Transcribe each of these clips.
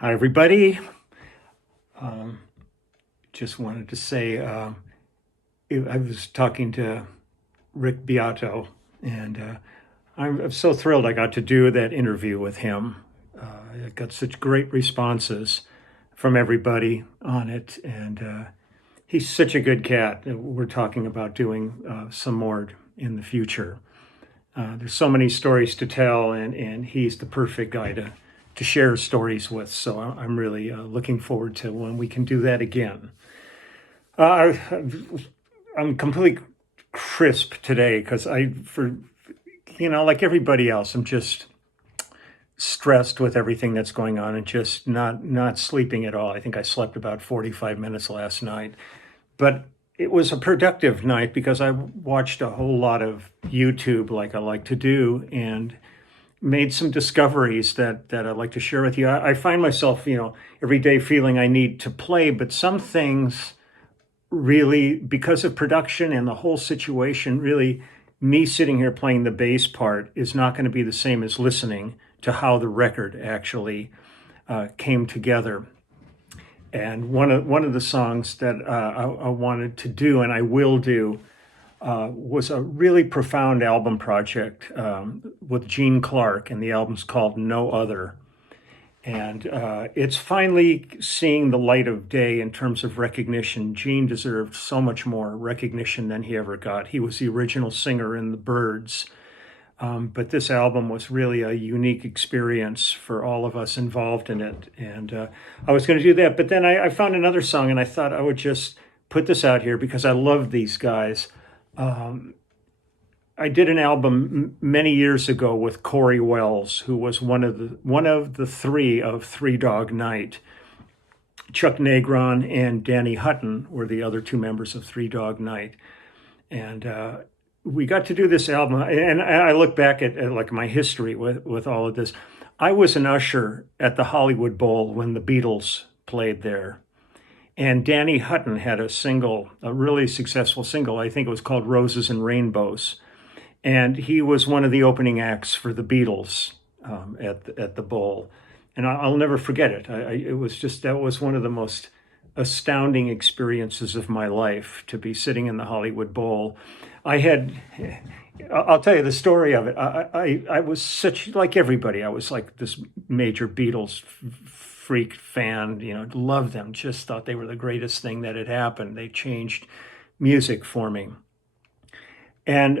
Hi, everybody. Um, just wanted to say I was talking to Rick Beato, and I'm so thrilled I got to do that interview with him. I got such great responses from everybody on it, and he's such a good cat. We're talking about doing some more in the future. There's so many stories to tell, and he's the perfect guy to share stories with. So I'm really looking forward to when we can do that again. I'm completely crisp today because like everybody else, I'm just stressed with everything that's going on and just not sleeping at all. I think I slept about 45 minutes last night, but it was a productive night because I watched a whole lot of YouTube like I like to do, and made some discoveries that I'd like to share with you. I find myself, every day feeling I need to play, but some things really, because of production and the whole situation, really, me sitting here playing the bass part is not going to be the same as listening to how the record actually came together. And one of the songs that I wanted to do, and I will do, was a really profound album project with Gene Clark, and the album's called No Other. And it's finally seeing the light of day in terms of recognition. Gene deserved so much more recognition than he ever got. He was the original singer in the Byrds, but this album was really a unique experience for all of us involved in it. And I was going to do that, but then I found another song, and I thought I would just put this out here because I love these guys. I did an album many years ago with Cory Wells, who was one of the three of Three Dog Night. Chuck Negron and Danny Hutton were the other two members of Three Dog Night, and we got to do this album. And I look back at like my history with all of this. I was an usher at the Hollywood Bowl when the Beatles played there. And Danny Hutton had a really successful single. I think it was called Roses and Rainbows. And he was one of the opening acts for the Beatles at the Bowl. And I'll never forget it. That was one of the most astounding experiences of my life, to be sitting in the Hollywood Bowl. I'll tell you the story of it. I was such, like everybody, I was like this major Beatles freak fan, loved them, just thought they were the greatest thing that had happened. They changed music for me. And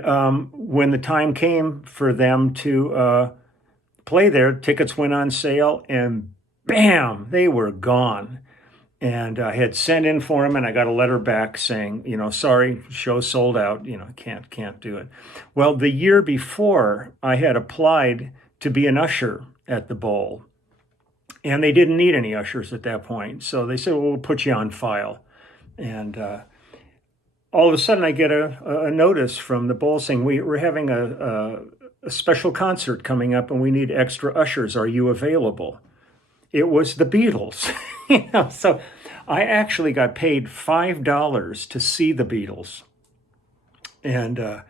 when the time came for them to play there, tickets went on sale, and bam, they were gone. And I had sent in for them, and I got a letter back saying, sorry, show sold out. Can't do it. Well, the year before, I had applied to be an usher at the Bowl, and they didn't need any ushers at that point. So they said, well, we'll put you on file. And all of a sudden, I get a notice from the Bowl saying, we're having a special concert coming up, and we need extra ushers. Are you available? It was the Beatles. So I actually got paid $5 to see the Beatles. And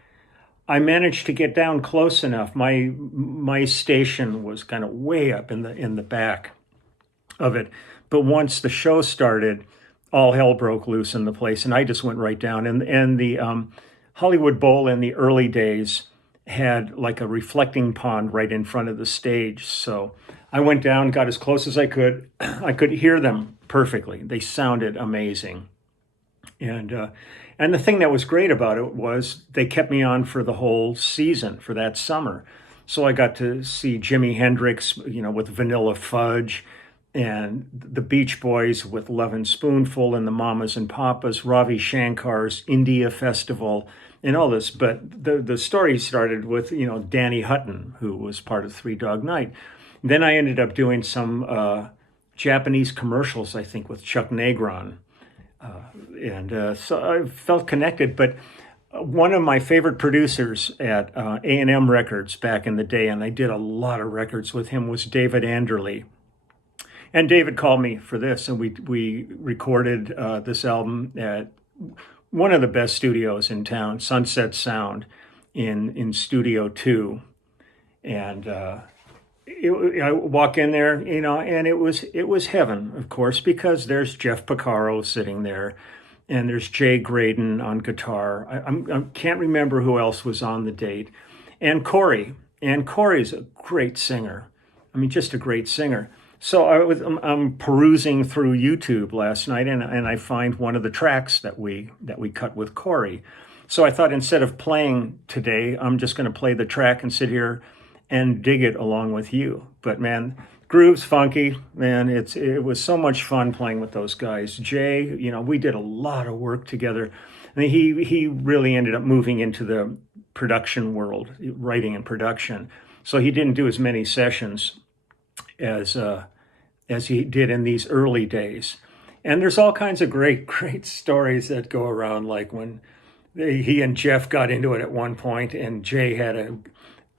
I managed to get down close enough. My station was kind of way up in the back of it. But once the show started, all hell broke loose in the place, and I just went right down. And the Hollywood Bowl in the early days had like a reflecting pond right in front of the stage. So I went down, got as close as I could. I could hear them perfectly. They sounded amazing. And the thing that was great about it was they kept me on for the whole season, for that summer. So I got to see Jimi Hendrix, with Vanilla Fudge, and the Beach Boys with Lovin' Spoonful, and the Mamas and Papas, Ravi Shankar's India Festival, and all this. But the story started with, Danny Hutton, who was part of Three Dog Night. Then I ended up doing some Japanese commercials, I think, with Chuck Negron. And so I felt connected. But one of my favorite producers at A&M Records back in the day, and I did a lot of records with him, was David Anderley. And David called me for this, and we recorded this album at one of the best studios in town, Sunset Sound, in Studio 2. And I walk in there, and it was heaven, of course, because there's Jeff Porcaro sitting there, and there's Jay Graydon on guitar. I can't remember who else was on the date, and Cory. And Cory's a great singer. I mean, just a great singer. So I'm perusing through YouTube last night, and I find one of the tracks that we cut with Cory. So I thought instead of playing today, I'm just going to play the track and sit here and dig it along with you. But man, groove's funky, man. It was so much fun playing with those guys. Jay, we did a lot of work together. I mean, he really ended up moving into the production world, writing and production. So he didn't do as many sessions as as he did in these early days. And there's all kinds of great stories that go around, like when he and Jeff got into it at one point, and Jay had a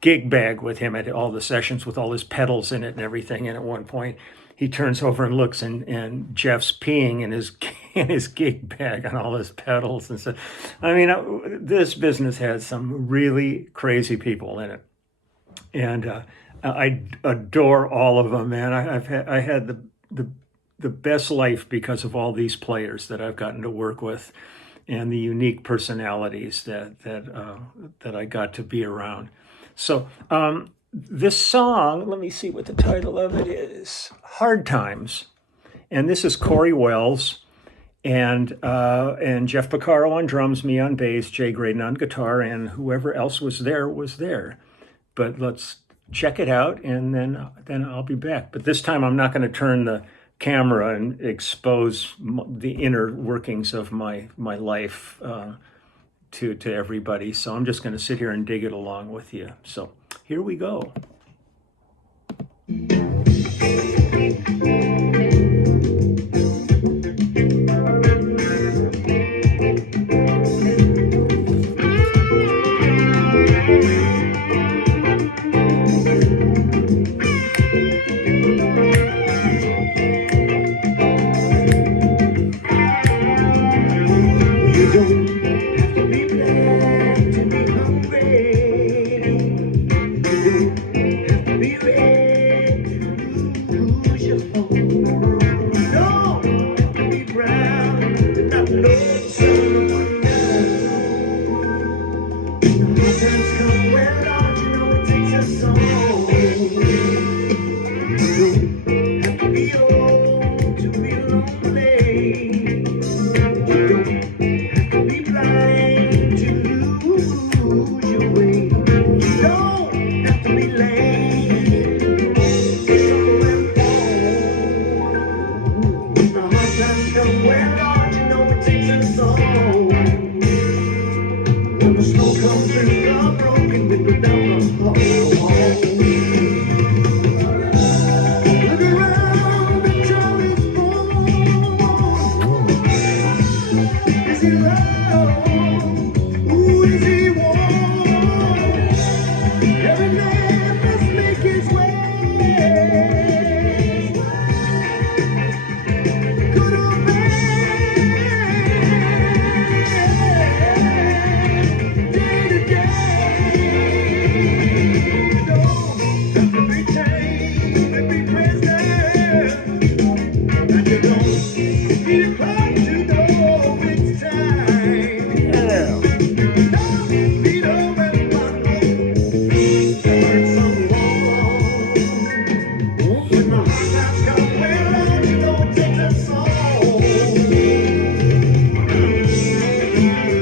gig bag with him at all the sessions with all his pedals in it and everything. And at one point, he turns over and looks, and Jeff's peeing in his in his gig bag on all his pedals and stuff. I mean, this business has some really crazy people in it, and I adore all of them, man. I had the best life because of all these players that I've gotten to work with, and the unique personalities that I got to be around. So this song, let me see what the title of it is: "Hard Times," and this is Cory Wells and Jeff Porcaro on drums, me on bass, Jay Graydon on guitar, and whoever else was there was there. But let's check it out, and then I'll be back. But this time I'm not going to turn the camera and expose the inner workings of my life to everybody. So I'm just going to sit here and dig it along with you. So here we go.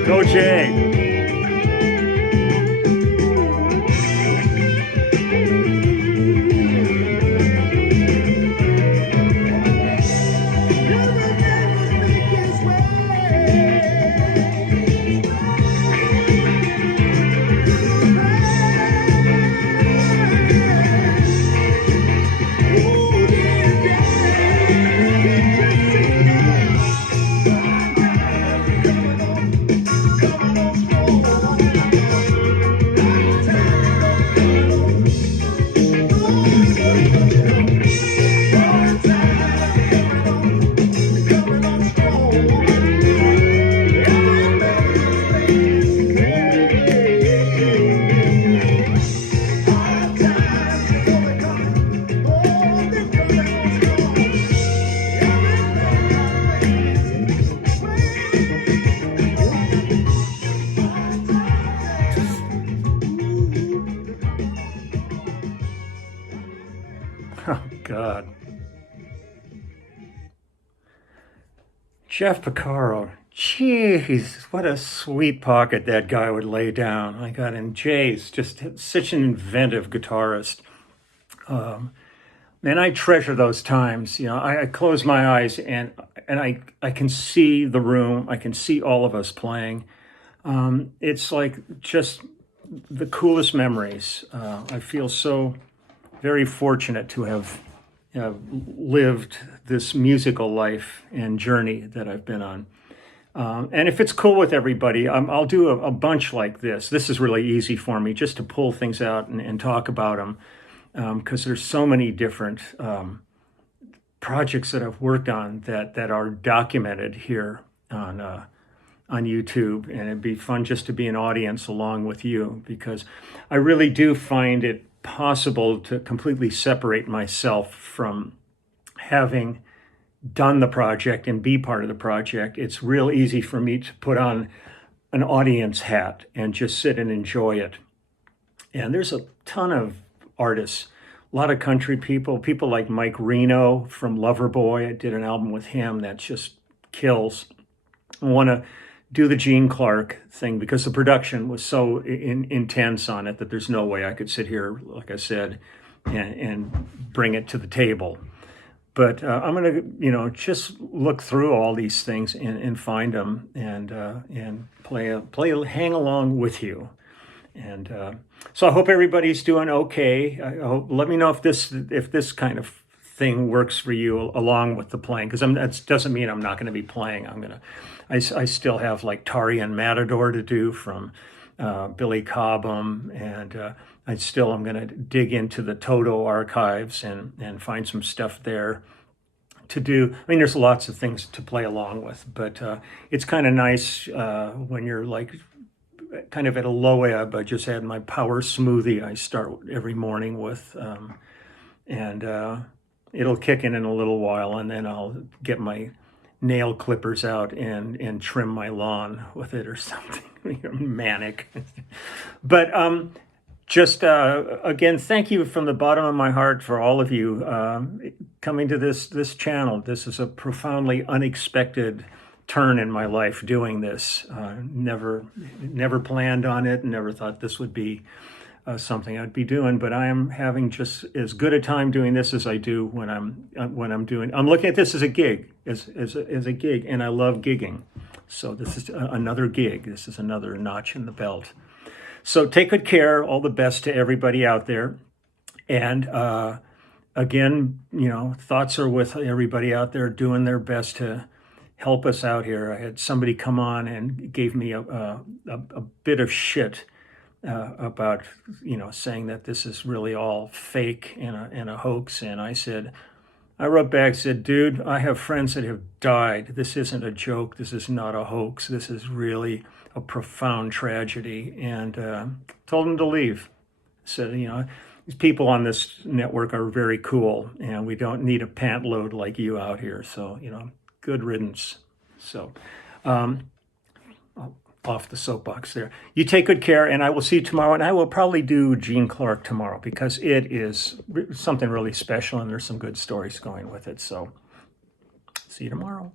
Go Jay. Come on. Oh, God. Jeff Porcaro. Jeez, what a sweet pocket that guy would lay down. My God, and Jay's just such an inventive guitarist. Man, I treasure those times. I close my eyes and I can see the room. I can see all of us playing. It's like just the coolest memories. I feel so very fortunate to have lived this musical life and journey that I've been on. And if it's cool with everybody, I'll do a bunch like this. This is really easy for me, just to pull things out and talk about them, because there's so many different projects that I've worked on that are documented here on YouTube, and it'd be fun just to be an audience along with you, because I really do find it possible to completely separate myself from having done the project and be part of the project. It's real easy for me to put on an audience hat and just sit and enjoy it. And there's a ton of artists, a lot of country people like Mike Reno from Loverboy. I did an album with him that just kills. I want to do the Gene Clark thing because the production was so intense on it that there's no way I could sit here, like I said, and bring it to the table. But I'm going to, just look through all these things and find them and hang along with you. And so I hope everybody's doing okay. Let me know if this kind of thing works for you along with the playing, because that doesn't mean I'm not going to be playing. I still have like Tari and Matador to do from Billy Cobham, and I'm going to dig into the Toto archives and find some stuff there to do. I mean, there's lots of things to play along with, but it's kind of nice when you're like kind of at a low ebb. I just had my power smoothie I start every morning with, and it'll kick in a little while, and then I'll get my nail clippers out and trim my lawn with it or something. Manic. But just again, thank you from the bottom of my heart for all of you coming to this channel. This is a profoundly unexpected turn in my life doing this. Never planned on it, never thought this would be something I'd be doing, but I am having just as good a time doing this as I do when I'm doing. I'm looking at this as a gig, as a gig, and I love gigging. So this is another gig. This is another notch in the belt. So take good care. All the best to everybody out there. And again, thoughts are with everybody out there doing their best to help us out here. I had somebody come on and gave me a bit of shit about, saying that this is really all fake and a hoax. And I wrote back, said, dude, I have friends that have died. This isn't a joke. This is not a hoax. This is really a profound tragedy. And told him to leave. Said, these people on this network are very cool, and we don't need a pant load like you out here. So, good riddance. So, off the soapbox there. You take good care, and I will see you tomorrow. And I will probably do Gene Clark tomorrow because it is something really special, and there's some good stories going with it. So, see you tomorrow.